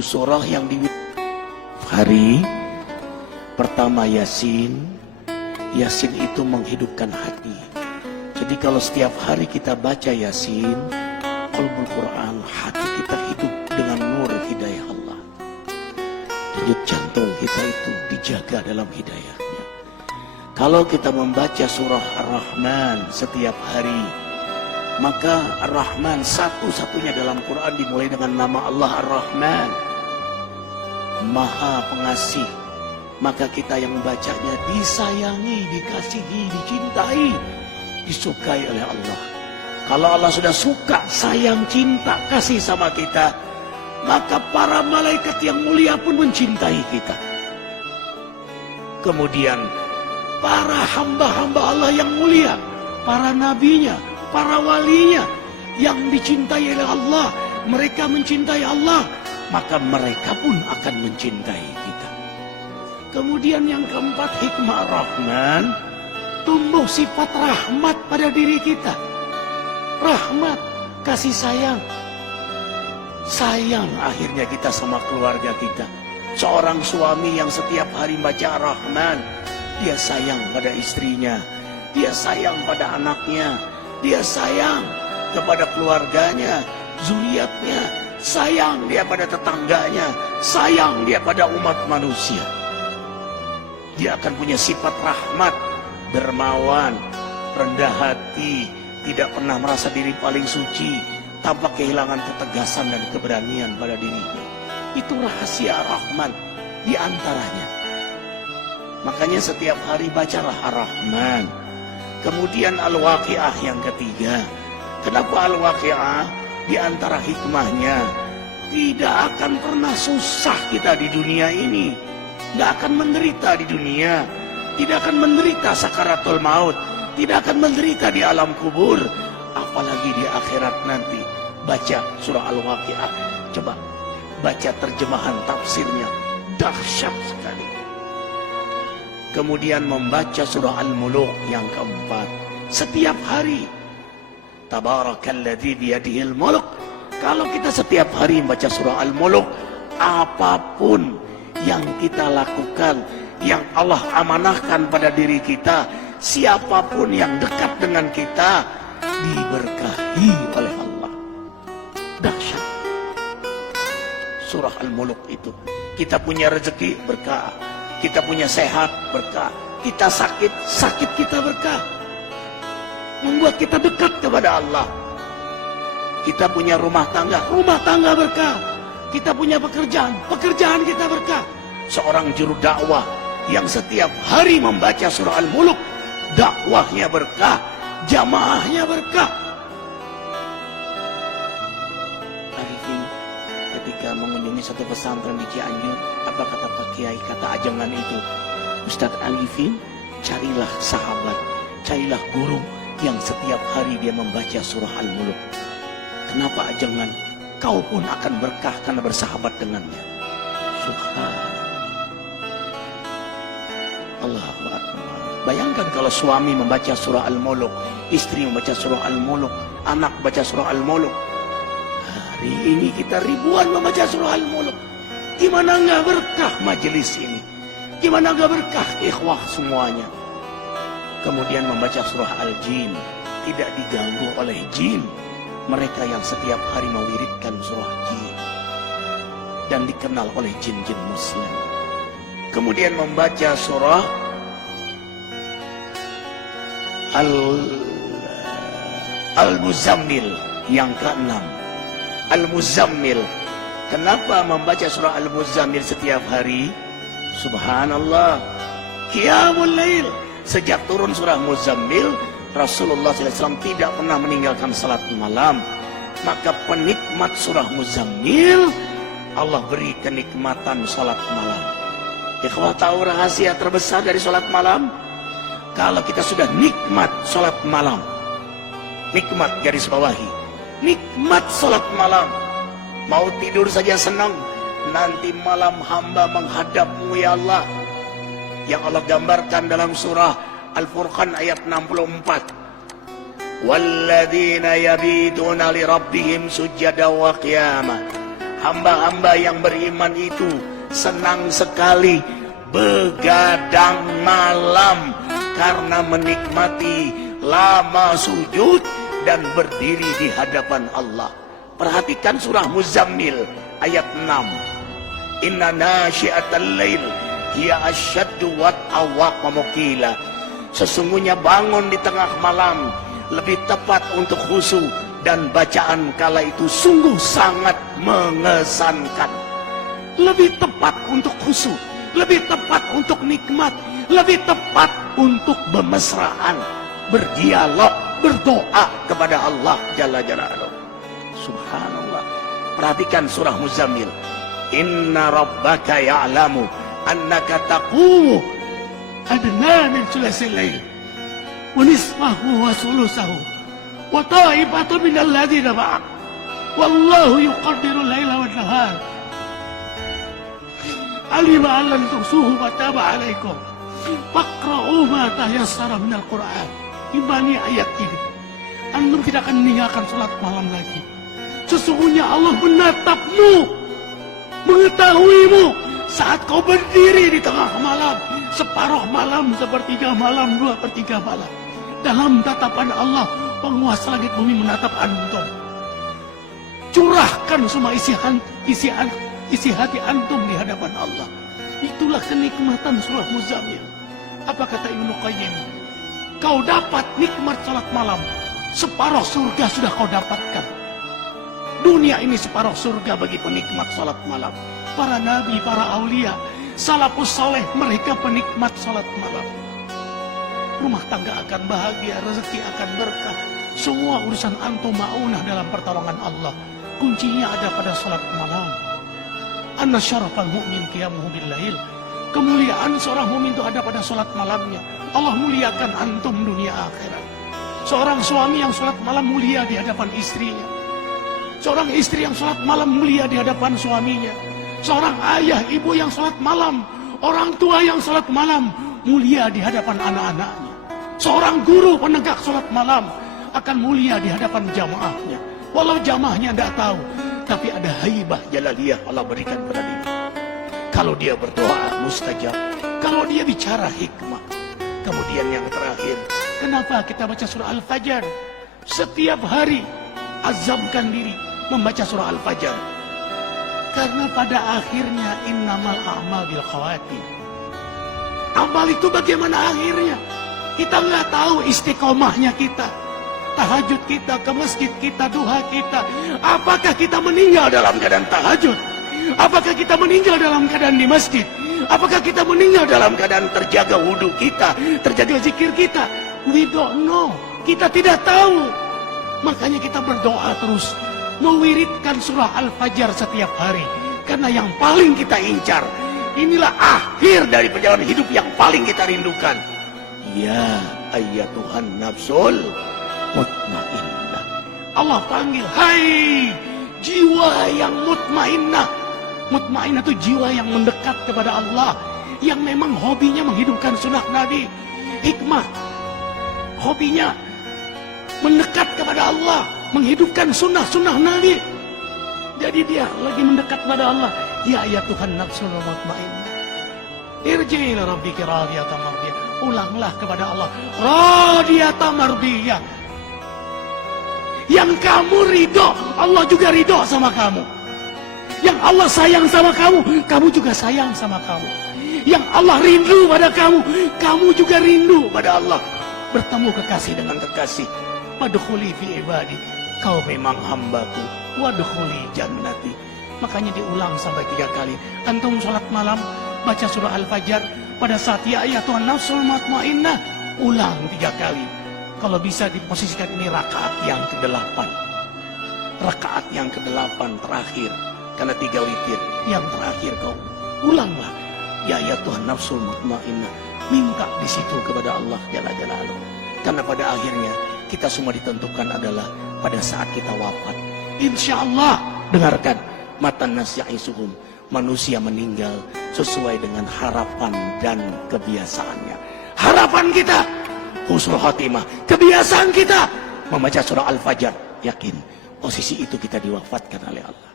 surah yang di hari pertama Yasin. Yasin itu menghidupkan hati. Jadi kalau setiap hari kita baca Yasin, qalbul Quran, hati kita hidup dengan nur hidayah Allah. Denyut jantung kita itu dijaga dalam hidayahnya. Kalau kita membaca surah Ar-Rahman setiap hari, maka Ar-Rahman satu-satunya dalam Quran dimulai dengan nama Allah Ar-Rahman, Maha Pengasih. Maka kita yang membacanya disayangi, dikasihi, dicintai, disukai oleh Allah. Kalau Allah sudah suka, sayang, cinta, kasih sama kita, maka para malaikat yang mulia pun mencintai kita. Kemudian para hamba-hamba Allah yang mulia, para nabinya, para walinya yang dicintai oleh Allah, mereka mencintai Allah, maka mereka pun akan mencintai kita. Kemudian yang keempat, hikmah Rahman, tumbuh sifat rahmat pada diri kita. Rahmat, kasih sayang. Sayang akhirnya kita sama keluarga kita. Seorang suami yang setiap hari baca Rahman, dia sayang pada istrinya, dia sayang pada anaknya, dia sayang kepada keluarganya, zuriatnya, sayang dia pada tetangganya, sayang dia pada umat manusia. Dia akan punya sifat rahmat, dermawan, rendah hati, tidak pernah merasa diri paling suci, tanpa kehilangan ketegasan dan keberanian pada dirinya. Itu rahasia Rahman di antaranya. Makanya setiap hari bacalah Ar-Rahman. Kemudian Al-Waqi'ah yang ketiga. Kenapa Al-Waqi'ah? Di antara hikmahnya, tidak akan pernah susah kita di dunia ini. Tidak akan menderita di dunia. Tidak akan menderita sakaratul maut. Tidak akan menderita di alam kubur. Apalagi di akhirat nanti. Baca surah Al-Waqi'ah. Coba baca terjemahan tafsirnya. Dahsyat sekali. Kemudian membaca surah Al-Muluk yang keempat. Setiap hari. Tabarakalladzi biyadihil muluk. Kalau kita setiap hari membaca surah Al-Muluk, apapun yang kita lakukan, yang Allah amanahkan pada diri kita, siapapun yang dekat dengan kita, diberkahi oleh Allah. Dahsyat surah Al-Muluk itu. Kita punya rezeki, berkah. Kita punya sehat, berkah. Kita sakit, sakit kita berkah. Membuat kita dekat kepada Allah. Kita punya rumah tangga berkah. Kita punya pekerjaan, pekerjaan kita berkah. Seorang juru dakwah yang setiap hari membaca surah Al-Muluk, dakwahnya berkah, jamaahnya berkah. Arifin ketika mengunjungi satu pesantren di Cianjur, apa kata Pak Kiai, kata ajengan itu, Ustadz Arifin, carilah sahabat, carilah guru yang setiap hari dia membaca surah Al-Muluk. Kenapa ajengan? Kau pun akan berkah karena bersahabat dengannya. Subhanallah. Allahu Akbar. Bayangkan kalau suami membaca surah Al-Muluk, istri membaca surah Al-Muluk, anak baca surah Al-Muluk. Hari ini kita ribuan membaca surah Al-Muluk. Gimana nggak berkah majelis ini? Gimana nggak berkah ikhwah semuanya? Kemudian membaca surah Al-Jin, tidak diganggu oleh jin. Mereka yang setiap hari mewiridkan surah jin dan dikenal oleh jin-jin muslim. Kemudian membaca surah Al-Muzammil yang ke-6. Al-Muzammil. Kenapa membaca surah Al-Muzammil setiap hari? Subhanallah. Qiyamul Lail. Sejak turun surah Muzammil, Rasulullah SAW tidak pernah meninggalkan salat malam. Maka penikmat surah Muzammil, Allah beri kenikmatan salat malam. Ikhwah, tahu rahasia terbesar dari salat malam? Kalau kita sudah nikmat salat malam, nikmat garis bawahi, nikmat salat malam, mau tidur saja senang, nanti malam hamba menghadapmu ya Allah. Yang Allah gambarkan dalam surah Al-Furqan ayat 64. Walladzina yabiduna li rabbihim sujada wa qiyamah. hamba-hamba yang beriman itu senang sekali begadang malam karena menikmati lama sujud dan berdiri di hadapan Allah. Perhatikan surah Muzammil ayat 6. Inna nasyi'atal lail hiya asyaddu wat'a wa muqila. Sesungguhnya bangun di tengah malam lebih tepat untuk khusyuk dan bacaan kala itu sungguh sangat mengesankan. Lebih tepat untuk khusyuk, lebih tepat untuk nikmat, lebih tepat untuk bermesraan, berdialog, berdoa kepada Allah Jalla Jalaluhu. Subhanallah. Perhatikan surah Muzammil. Inna rabbaka ya'lamu annaka taqumu adna min thulathil lail wa nisfahu wa thuluthahu wa ta'ifatu min alladhina ma'ak wallahu yuqaddiru al-laila wan nahar alima an lan tuhsuhu wa taba 'alaikum faqra'u ma tayassara minal Qur'an. Imani ayat ini, antum tidak akan meninggalkan salat malam lagi. Sesungguhnya Allah menatapmu, mengetahuimu saat kau berdiri di tengah malam, separuh malam, sepertiga malam, 2/3 malam. Dalam tatapan Allah, penguasa langit bumi menatap antum. Curahkan semua isi hati antum di hadapan Allah. Itulah kenikmatan surah Muzammil. Apa kata Ibnu Qayyim? Kau dapat nikmat salat malam, separuh surga sudah kau dapatkan. Dunia ini separuh surga bagi penikmat salat malam. Para nabi, para aulia, salafus saleh, mereka penikmat salat malam. Rumah tangga akan bahagia, rezeki akan berkah. Semua urusan antum ma'unah dalam pertolongan Allah. Kuncinya ada pada salat malam. Anna syarafal mu'min qiyamuhu bil-lail. Kemuliaan seorang mukmin itu ada pada salat malamnya. Allah muliakan antum dunia akhirat. Seorang suami yang salat malam mulia di hadapan istrinya. Seorang istri yang salat malam mulia di hadapan suaminya. Seorang ayah, ibu yang salat malam, orang tua yang salat malam mulia di hadapan anak-anaknya. Seorang guru penegak salat malam akan mulia di hadapan jamaahnya. Walau jamaahnya tidak tahu, tapi ada haibah jalaliyah Allah berikan pada dia. Kalau dia berdoa mustajab, kalau dia bicara hikmah. Kemudian yang terakhir, kenapa kita baca surah Al-Fajr? Setiap hari azamkan diri membaca surah Al-Fajr. Karena pada akhirnya innamal a'mal bil khawatim. Amal itu bagaimana akhirnya? Kita nggak tahu istiqomahnya kita. Tahajud kita, ke masjid kita, duha kita. Apakah kita meninggal dalam keadaan tahajud? Apakah kita meninggal dalam keadaan di masjid? Apakah kita meninggal dalam keadaan terjaga wudhu kita, terjaga zikir kita? We don't know. Kita tidak tahu. Makanya kita berdoa terus, mewiridkan surah Al-Fajr setiap hari. Karena yang paling kita incar, inilah akhir dari perjalanan hidup yang paling kita rindukan. Ya ayyatuhan nafsul mutmainnah. Allah panggil, hai jiwa yang mutmainnah. Mutmainnah itu jiwa yang mendekat kepada Allah, yang memang hobinya menghidupkan sunnah Nabi. Hikmah, hobinya mendekat kepada Allah, menghidupkan sunnah Nabi. Jadi dia lagi mendekat kepada Allah. Ya Tuhan nafsul mutmainnah, irji'i ila rabbiki radiyatan mardiyah. Ulanglah kepada Allah, radiyatan mardiyah. Yang kamu ridho, Allah juga ridho sama kamu. Yang Allah sayang sama kamu, kamu juga sayang sama kamu. Yang Allah rindu pada kamu, kamu juga rindu pada Allah. Bertemu kekasih dengan kekasih. Wadkhuli fi ibadi, kau memang hambaku. Wadkhuli jannati. Makanya diulang sampai 3 kali. Antum sholat malam, baca surah Al-Fajr. Pada saat ya ayyatuhan nafsul mutmainnah, ulang 3 kali. Kalau bisa diposisikan ini rakaat yang ke-8. Rakaat yang ke-8 terakhir. Karena 3 witir. Yang terakhir kau ulanglah. Ya Tuhan nafsul mutmainnah. Minta di situ kepada Allah Jalla Jalaluhu. Karena pada akhirnya kita semua ditentukan adalah pada saat kita wafat. Insya Allah, dengarkan. Matan nasya'isuhum. Manusia meninggal sesuai dengan harapan dan kebiasaannya. Harapan kita husnul khatimah. Kebiasaan kita membaca surah Al-Fajr. Yakin posisi itu kita diwafatkan oleh Allah.